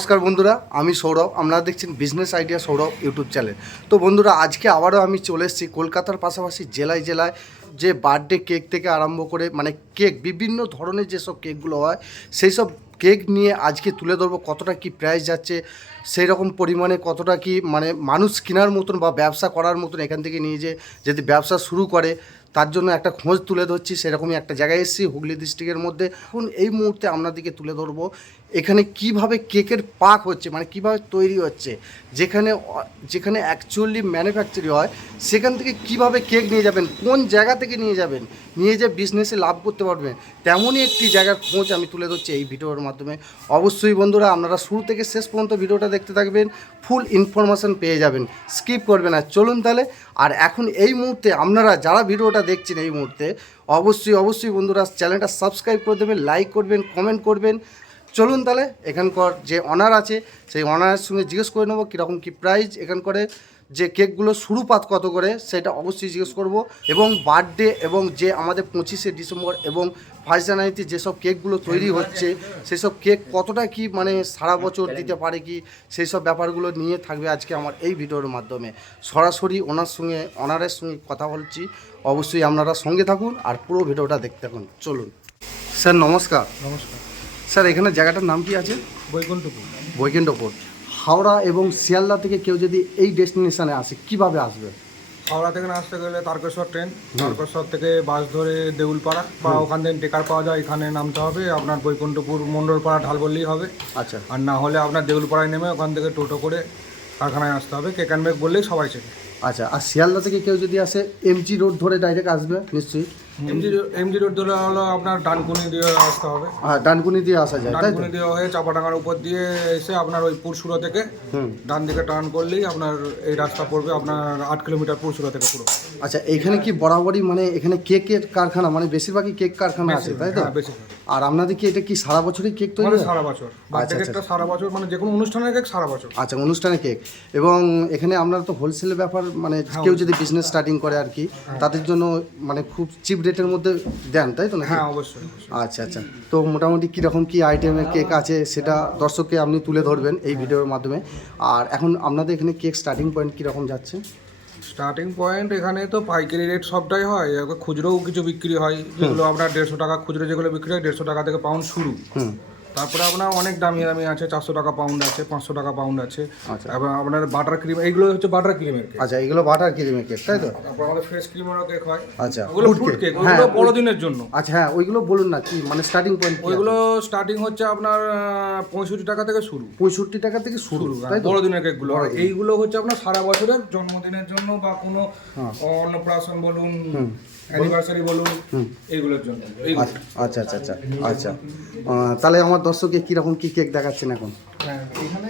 নমস্কার বন্ধুরা, আমি সৌরভ। আপনারা দেখছেন business idea Sourav YouTube channel তো বন্ধুরা, আজকে আবারও আমি চলে এসেছি কলকাতার পাশাপাশি জেলায় জেলায় যে বার্থডে কেক থেকে আরম্ভ করে মানে কেক বিভিন্ন ধরনের যেসব কেকগুলো হয়, সেই সব কেক নিয়ে আজকে তুলে ধরবো, কতটা কি প্রাইস যাচ্ছে সেই রকম পরিমাণে কতটা কি মানে মানুষ কেনার মতন বা ব্যবসা করার মতন এখান থেকে নিয়ে যে, যদি ব্যবসা শুরু করে, তার জন্য একটা খোঁজ তুলে ধরছি, সেরকমই একটা জায়গায় এসেছি হুগলি ডিস্ট্রিক্টের মধ্যে। এখন এই মুহূর্তে আপনাদেরকে তুলে ধরবো এখানে কীভাবে কেকের পাক হচ্ছে মানে কীভাবে তৈরি হচ্ছে, যেখানে যেখানে অ্যাকচুয়ালি ম্যানুফ্যাকচারি হয়, সেখান থেকে কীভাবে কেক নিয়ে যাবেন, কোন জায়গা থেকে নিয়ে যাবেন, নিয়ে যে বিজনেসে লাভ করতে পারবেন, তেমনই একটি জায়গার খোঁজ আমি তুলে ধরছি এই ভিডিওর মাধ্যমে। অবশ্যই বন্ধুরা, আপনারা শুরু থেকে শেষ পর্যন্ত ভিডিওটা দেখতে থাকবেন ফুল ইনফরমেশন পেয়ে যাবেন স্কিপ করবেন আর চলুন তাহলে, আর এখন এই মুহূর্তে আপনারা যারা ভিডিওটা দেখছেন এই মুহূর্তে, অবশ্যই অবশ্যই বন্ধুরা চ্যানেলটা সাবস্ক্রাইব করে দেবেন লাইক করবেন কমেন্ট করবেন চলুন তাহলে, এখানকার যে অনার আছে, সেই অনারের সঙ্গে জিজ্ঞেস করে নেব কীরকম কী প্রাইস এখানকারে, যে কেকগুলো শুরুপাত কত করে, সেটা অবশ্যই জিজ্ঞেস করব। এবং বার্থডে এবং যে আমাদের পঁচিশে ডিসেম্বর এবং ফার্স্ট জানুয়ারিতে যেসব কেকগুলো তৈরি হচ্ছে, সেসব কেক কতটা কি মানে সারা বছর দিতে পারে কি সেই সব ব্যাপারগুলো নিয়ে থাকবে আজকে আমার এই ভিডিওর মাধ্যমে। সরাসরি ওনার সঙ্গে অনারের সঙ্গে কথা বলছি। অবশ্যই আপনারা সঙ্গে থাকুন আর পুরো ভিডিওটা দেখতে থাকুন। চলুন। স্যার, নমস্কার। নমস্কার। স্যার এখানে জায়গাটার নাম কি আছে? বৈকুণ্ঠপুর। বৈকুণ্ঠপুর। হাওড়া এবং শিয়ালদা থেকে কেউ যদি এই ডেস্টিনেশনে আসে কীভাবে আসবে? হাওড়া থেকে আসতে গেলে তারকেশ্বর ট্রেন। তারকেশ্বর থেকে বাস ধরে দেউলপাড়া বা ওখান থেকে টেকার পাওয়া যায় এখানে নামতে হবে। আপনার বৈকুণ্ঠপুর মণ্ডলপাড়া ঢাল বললেই হবে। আচ্ছা। আর না হলে আপনার দেউলপাড়ায় নেমে ওখান থেকে টোটো করে কারখানায় আসতে হবে। কেক অ্যান্ড বেক বললেই সবাই চেনে। আচ্ছা আর শিয়ালদা থেকে কেউ যদি আসে এমজি রোড ধরে ডাইরেক্ট আসবে নিশ্চয়ই? এমজি এমজি রোড ধরে হলো আপনার ডানকুনি দিয়ে আসতে হবে। ডানকুনি দিয়ে আসা যায় তাই তো? ডানকুনি দিয়ে হয়ে চাপাডাঙ্গার উপর দিয়ে এসে আপনার ওই পুরসুরা থেকে হুম। ডান দিকে টার্ন করলেই আপনার এই রাস্তা পড়বে আপনার আট কিলোমিটার পুরসুরা থেকে পুরো। আচ্ছা এখানে কি বরাবরই মানে এখানে কেকের কারখানা মানে বেশিরভাগই কেক কারখানা আছে তাই তো? হ্যাঁ বেশি আর আপনাদের কি এটা কি সারা বছরই কেক তৈরি মানে হয়? সারা বছর। বার্থডে আচ্ছা, কেকটা সারা বছর মানে যে কোনো অনুষ্ঠানের কেক সারা বছর। আচ্ছা অনুষ্ঠানে কেক। এবং এখানে আপনারা তো হোলসেলের ব্যাপার মানে কেউ যদি বিজনেস স্টার্টিং করে আর কি তাদের জন্য মানে খুব চিপ রেটের মধ্যে দেন তাই তো না হ্যাঁ অবশ্যই অবশ্যই। আচ্ছা আচ্ছা। তো মোটামুটি কীরকম কী আইটেমের কেক আছে সেটা দর্শককে আপনি তুলে ধরবেন এই ভিডিওর মাধ্যমে। আর এখন আপনাদের এখানে কেক স্টার্টিং পয়েন্ট কীরকম যাচ্ছে? স্টার্টিং পয়েন্ট এখানে তো পাইকারি রেট সবটাই হয়। এবার খুচরোও কিছু বিক্রি হয় যেগুলো আপনার দেড়শো টাকা খুচরো যেগুলো বিক্রি হয় দেড়শো টাকা থেকে পাউন্ড শুরু। হুম। তারপরে আপনার অনেক দামি দামি আছে চারশো টাকা পাউন্ড আছে পাঁচশো টাকা পাউন্ড আছে। আচ্ছা। এবং আপনার বাটার ক্রিম এইগুলো হচ্ছে বাটার ক্রিমের কেক আচ্ছা এগুলো বাটার ক্রিমের কেক তাই তো? তারপর আমাদের ফ্রেশ ক্রিমেরও কেক হয়। আচ্ছা ওগুলো ফ্রুট কেক cake। হ্যাঁ ওগুলো বড়দিনের জন্য। আচ্ছা হ্যাঁ ওইগুলো বলুন না কি মানে স্টার্টিং পয়েন্ট ওইগুলো স্টার্টিং হচ্ছে আপনার পঁয়ষট্টি টাকা থেকে শুরু। পঁয়ষট্টি টাকা থেকে শুরু বড়দিনের কেকগুলো এইগুলো হচ্ছে আপনার সারা বছরের জন্মদিনের জন্য বা কোনো হ্যাঁ। অন্নপ্রাশন বলুন অ্যানিভার্সারি বলুন এইগুলোর জন্য। আচ্ছা আচ্ছা আচ্ছা আচ্ছা। আচ্ছা তাহলে আমার দর্শককে কীরকম কী কেক দেখাচ্ছেন এখন? হ্যাঁ, এখানে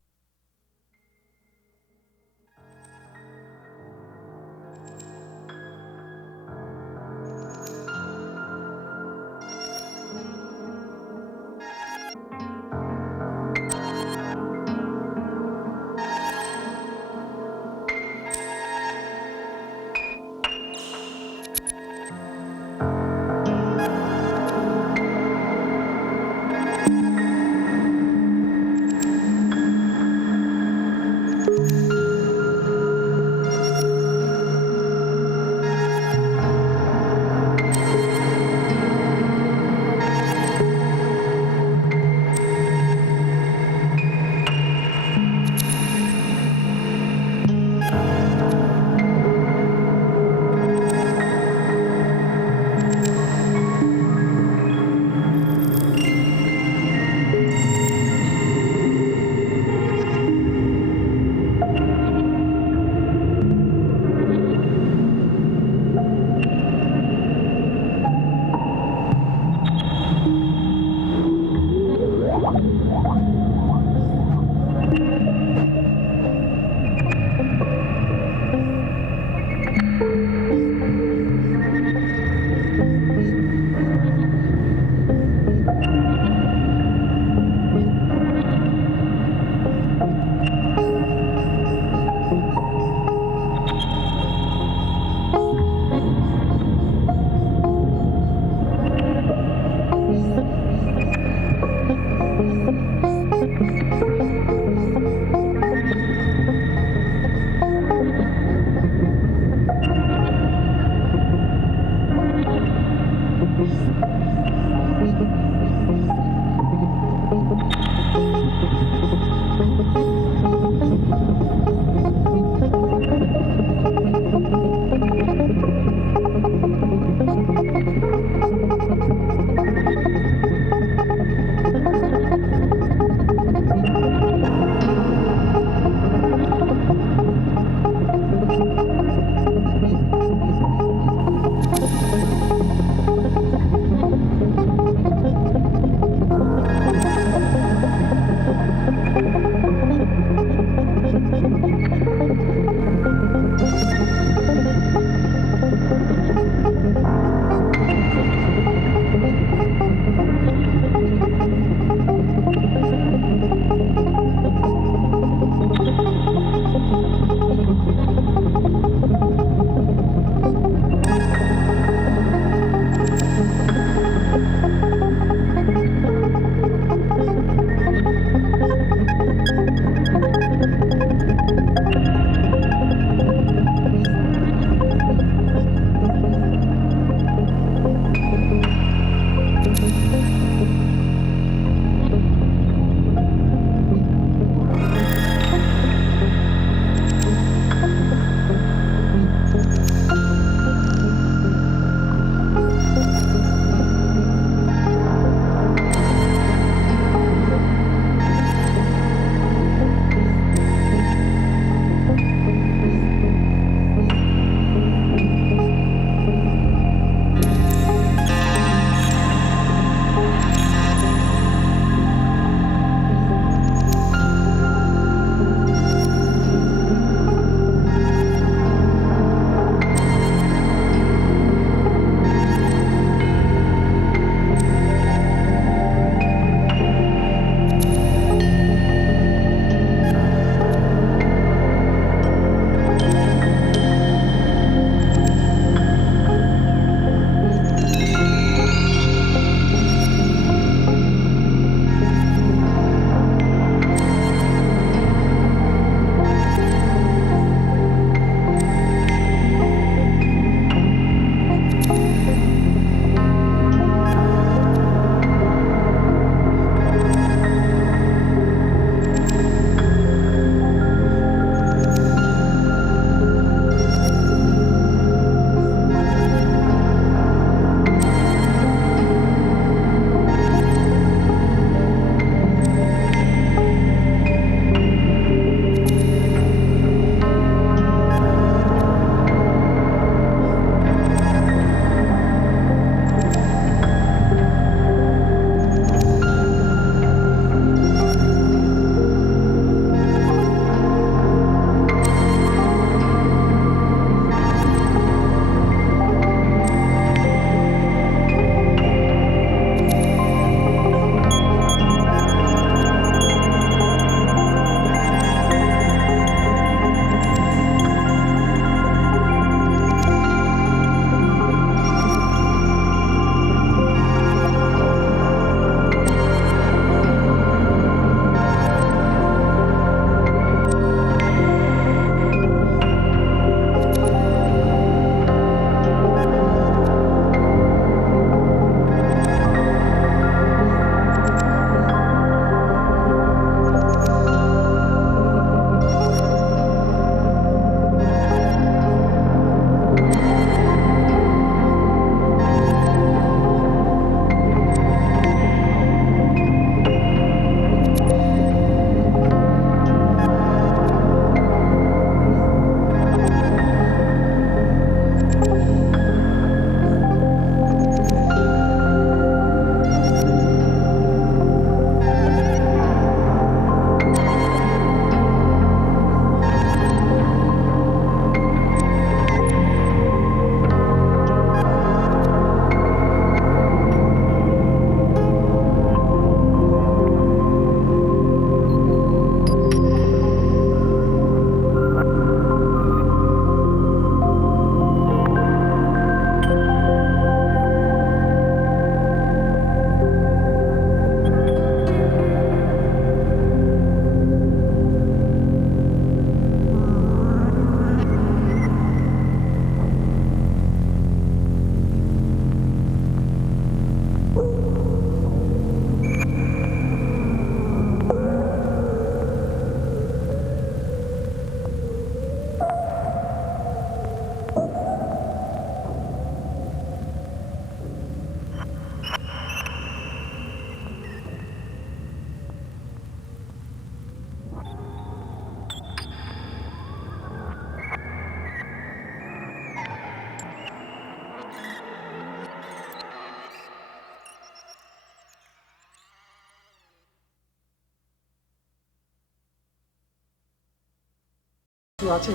আছে?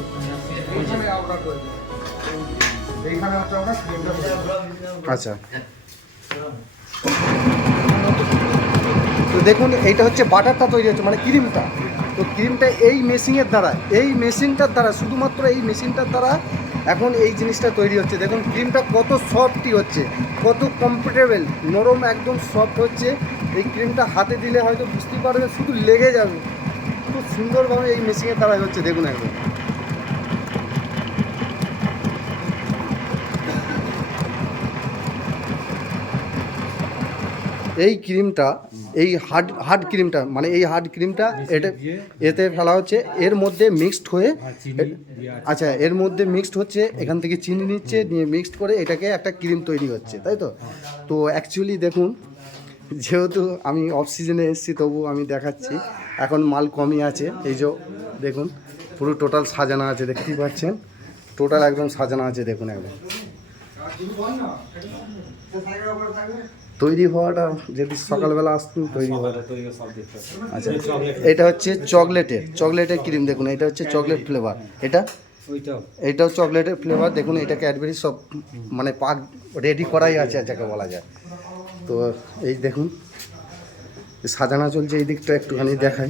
আচ্ছা। তো দেখুন, এইটা হচ্ছে বাটারটা তৈরি হচ্ছে মানে ক্রিমটা। তো ক্রিমটা এই মেশিনের দ্বারা, এই মেশিনটার দ্বারা, শুধুমাত্র এই মেশিনটার দ্বারা এখন এই জিনিসটা তৈরি হচ্ছে। দেখুন, ক্রিমটা কত সফটই হচ্ছে, কত কমফোর্টেবল নরম একদম সফট হচ্ছে। এই ক্রিমটা হাতে দিলে হয়তো বুঝতেই পারবে শুধু লেগে যাবে। খুব সুন্দরভাবে এই মেশিনের দ্বারা হচ্ছে, দেখুন একদম এই ক্রিমটা এই হার্ড হার্ড ক্রিমটা মানে এই হার্ড ক্রিমটা এটা এতে ফেলা হচ্ছে। এর মধ্যে মিক্সড হয়ে আচ্ছা এর মধ্যে মিক্সড হচ্ছে এখান থেকে চিনি নিচ্ছে নিয়ে মিক্সড করে এটাকে একটা ক্রিম তৈরি হচ্ছে তাই তো? তো অ্যাকচুয়ালি দেখুন যেহেতু আমি অফ সিজনে এসেছি তবু আমি দেখাচ্ছি। এখন মাল কমই আছে। এই যে দেখুন পুরো টোটাল সাজানো আছে দেখতেই পাচ্ছেন? টোটাল একদম সাজানো আছে দেখুন একদম। তৈরি হওয়াটা যদি সকালবেলা আসতো তৈরি হওয়াটা। আচ্ছা এটা হচ্ছে চকলেটের চকলেটের ক্রিম দেখুন এটা হচ্ছে চকলেট ফ্লেভার। এটা? এটাও চকলেটের ফ্লেভার দেখুন এটা ক্যাডবেরি সব মানে পাক রেডি করাই আছে যাকে বলা যায়। তো এই দেখুন সাজানো চলছে এই দিকটা একটুখানি দেখাই।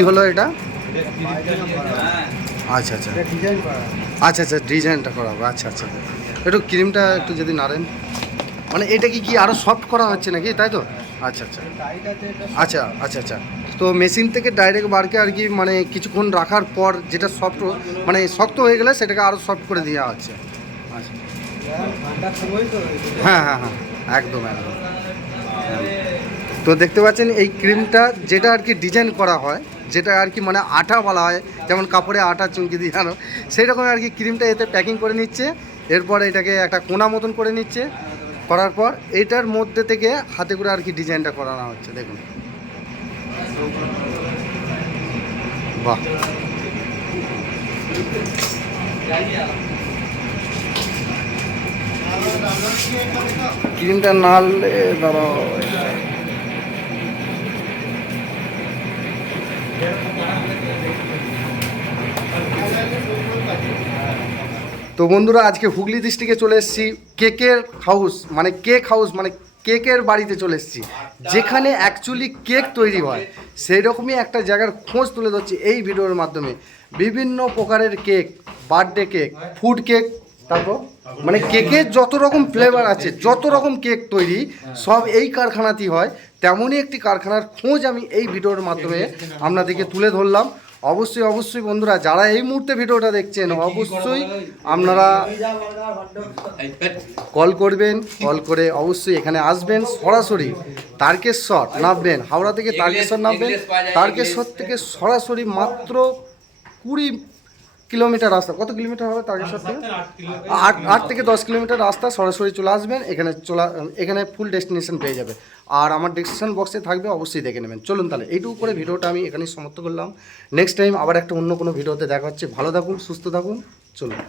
কি হলো এটা? আচ্ছা আচ্ছা। আচ্ছা আচ্ছা ডিজাইনটা করা হবে আচ্ছা আচ্ছা। একটু ক্রিমটা একটু যদি নাড়েন। মানে এটা কি কি আরও সফট করা হচ্ছে নাকি? তাই তো? আচ্ছা আচ্ছা। আচ্ছা আচ্ছা আচ্ছা। তো মেশিন থেকে ডাইরেক্ট বারকে আর কি মানে কিছুক্ষণ রাখার পর যেটা সফট মানে শক্ত হয়ে গেলে সেটাকে আরও সফট করে দেওয়া হচ্ছে আচ্ছা। হ্যাঁ হ্যাঁ হ্যাঁ। একদম একদম। তো দেখতে পাচ্ছেন, এই ক্রিমটা যেটা আর কি ডিজাইন করা হয় যেটা আর কি মানে আটা বলা হয়, যেমন কাপড়ে আটা চুমকি দিয়ে আনো সেই রকম আর কি ক্রিমটা এতে প্যাকিং করে নিচ্ছে, এরপর এটাকে একটা কোনা মতন করে নিচ্ছে, করার পর এটার মধ্যে থেকে হাতে করে আর কি ডিজাইনটা করানো হচ্ছে, দেখুন। বাহ। ক্রিমটা নাড়লে দাঁড়াও তো বন্ধুরা, আজকে হুগলি ডিস্ট্রিক্টে চলে এসেছি। কেকের হাউস মানে কেক হাউস মানে কেকের বাড়িতে চলে এসেছি। যেখানে অ্যাকচুয়ালি কেক তৈরি হয়। সেই রকমই একটা জায়গার খোঁজ তুলে ধরছি এই ভিডিওর মাধ্যমে। বিভিন্ন প্রকারের cake birthday cake food cake তারপর? মানে কেকের যত রকম ফ্লেভার আছে, যত রকম কেক তৈরি, সব এই কারখানাতেই হয়। তেমনই একটি কারখানার খোঁজ আমি এই ভিডিওর মাধ্যমে আপনাদেরকে তুলে ধরলাম। অবশ্যই অবশ্যই বন্ধুরা, যারা এই মুহূর্তে ভিডিওটা দেখছেন, অবশ্যই আপনারা কল করবেন কল করে অবশ্যই এখানে আসবেন, সরাসরি তারকেশ্বর নামবেন, হাওড়া থেকে তারকেশ্বর নামবেন। তারকেশ্বর থেকে সরাসরি মাত্র কুড়ি কিলোমিটার রাস্তা। কত কিলোমিটার হবে তারকেশ্বর থেকে আট আট থেকে দশ কিলোমিটার রাস্তা সরাসরি চলে আসবেন এখানে চলা এখানে ফুল ডেস্টিনেশন পেয়ে যাবে। আর আমার ডেস্টিনেশন বক্সে থাকবে অবশ্যই দেখে নেবেন। চলুন তাহলে এইটুকু করে ভিডিওটা আমি এখানেই সমাপ্ত করলাম। নেক্সট টাইম আবার একটা অন্য কোনো ভিডিওতে দেখা হচ্ছে। ভালো থাকুন সুস্থ থাকুন চলুন।